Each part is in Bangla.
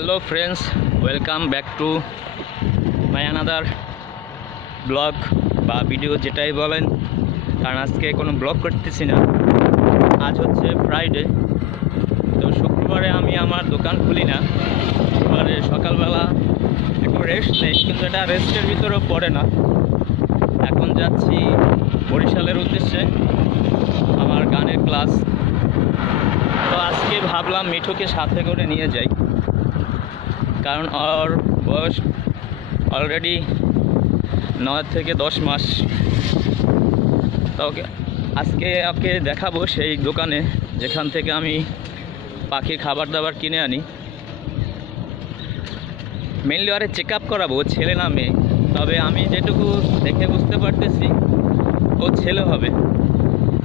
Hello friends, welcome back to my another blog বা ভিডিও, যেটাই বলেন। কারণ আজকে কোনো ব্লগ করতেছি না। আজ হচ্ছে ফ্রাইডে, তো শুক্রবারে আমি আমার দোকান খুলি না। শুক্রবারে সকালবেলা একটু রেস্ট নেই, কিন্তু এটা রেস্টের ভিতরেও পড়ে না। এখন যাচ্ছি বরিশালের উদ্দেশ্যে, আমার গানের ক্লাস। তো আজকে ভাবলাম মিঠুকে সাথে করে নিয়ে যাই, কারণ ওর বয়স অলরেডি 9 থেকে 10 মাস। তো আজকে ওকে দেখাবো সেই দোকানে যেখান থেকে আমি পাখির খাবার দাবার কিনে আনি। মেনলি ওরে চেক আপ করাবো, ছেলে না মেয়ে। তবে আমি যেটুকু দেখে বুঝতে পারতেছি ও ছেলে হবে।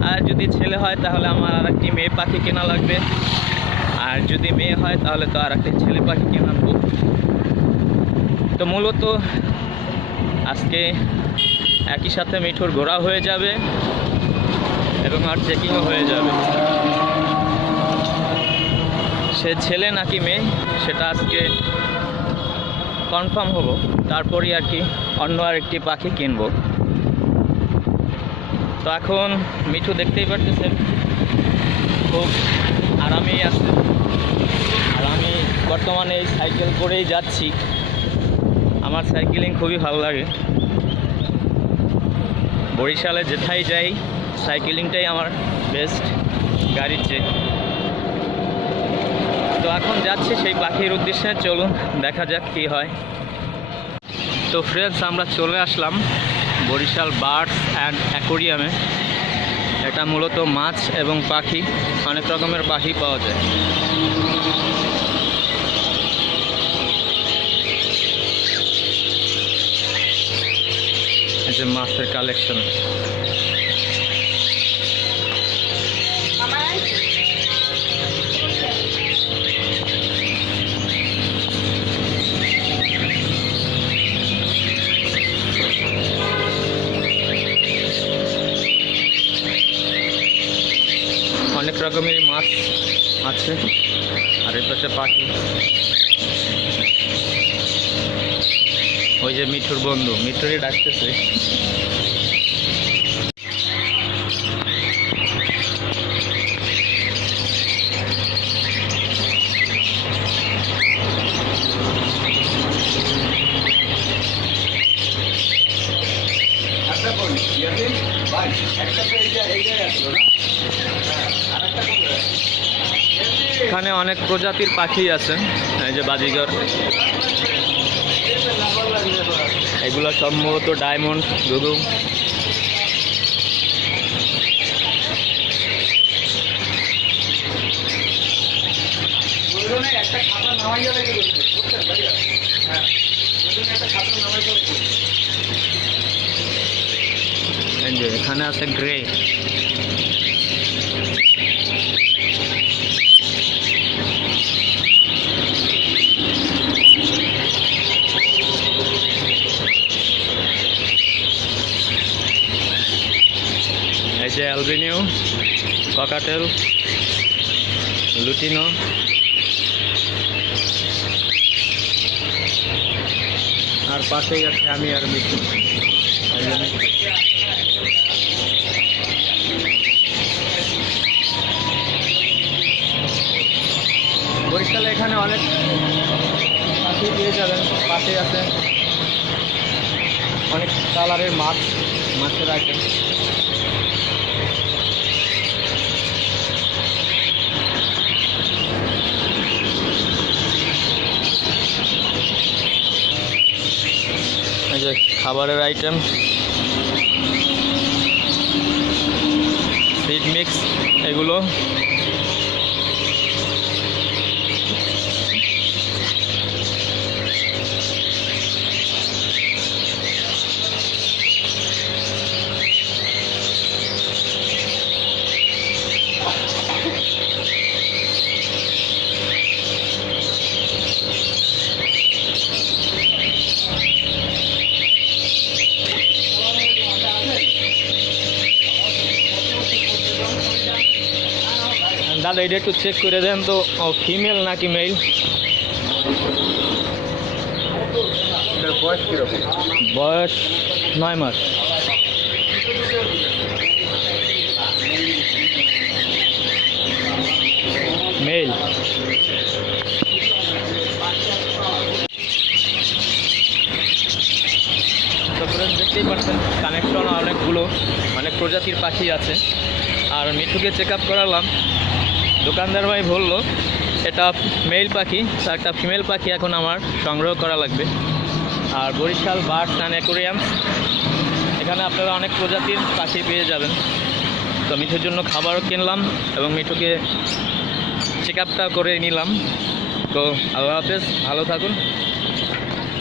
আর যদি ছেলে হয় তাহলে আমার আর একটি মেয়ে পাখি কেনা লাগবে, আর যদি মেয়ে হয় তাহলে তো আর একটি ছেলে পাখি কিনে আনবো। তো মূলত আজকে একই সাথে মিঠুর ঘোরা হয়ে যাবে এবং আর চেকিংও হয়ে যাবে। সে ছেলে নাকি মেয়ে সেটা আজকে কনফার্ম হলো, তারপরই আর কি অন্য আরেকটি পাখি কিনবো। তো এখন মিঠু দেখতেই পারতেছেন খুব আরামেই আছে, আর আমি বর্তমানে এই সাইকেল করেই যাচ্ছি। আমার সাইকেলিং খুবই ভালো লাগে। বরিশালে যেথায় যাই সাইকেলিংটাই আমার বেস্ট গাড়ির চেয়ে। তো এখন যাচ্ছি সেই পাখির উদ্দেশ্যে, চলুন দেখা যাক কী হয়। তো ফ্রেন্ডস, আমরা চলে আসলাম বরিশাল বার্ডস অ্যান্ড অ্যাকোরিয়ামে। এটা মূলত মাছ এবং পাখি, অনেক রকমের পাখি পাওয়া যায়। এই যে মাছের কালেকশন। অনেক রকমের মাছ আছে, আর এর পাশে পাখি। ওই যে মিঠুর বন্ধু, মিঠুরই ডাকতেছে। এখানে অনেক প্রজাতির পাখি আছে। এই যে বাজিগর, এগুলো সম্ভবত ডায়মন্ড ঘুঘু। এখানে আছে গ্রে। এই যে অ্যালবিনিও, ককাটেল, লুটিনো। আর পাশেই আছে আমি আর মিঠু। বরিশালে এখানে অনেক পাখি পেয়ে যাবেন। পাশে আছে অনেক কালারের মাছের আইটেম। এই যে খাবারের আইটেম, ফিড মিক্স এগুলো। দাদা এটা একটু চেক করে দেন তো, ফিমেল নাকি মেল। এটার বয়স কীরকম? বয়স 9 মাস। মেল। তারপরে দেখতেই পাচ্ছেন কানেকশন অনেকগুলো, অনেক প্রজাতির পাখি আছে। আর মিঠুকে চেক আপ করালাম, দোকানদার ভাই বললো এটা মেল পাখি, তো একটা ফিমেল পাখি এখন আমার সংগ্রহ করা লাগবে। আর বরিশাল বার্ডস অ্যান্ড অ্যাকোরিয়াম, এখানে আপনারা অনেক প্রজাতির পাখি পেয়ে যাবেন। তো মিঠুর জন্য খাবারও কিনলাম এবং মিঠুকে চেক আপটা করে নিলাম। তো আল্লাহ হাফেজ, ভালো থাকুন।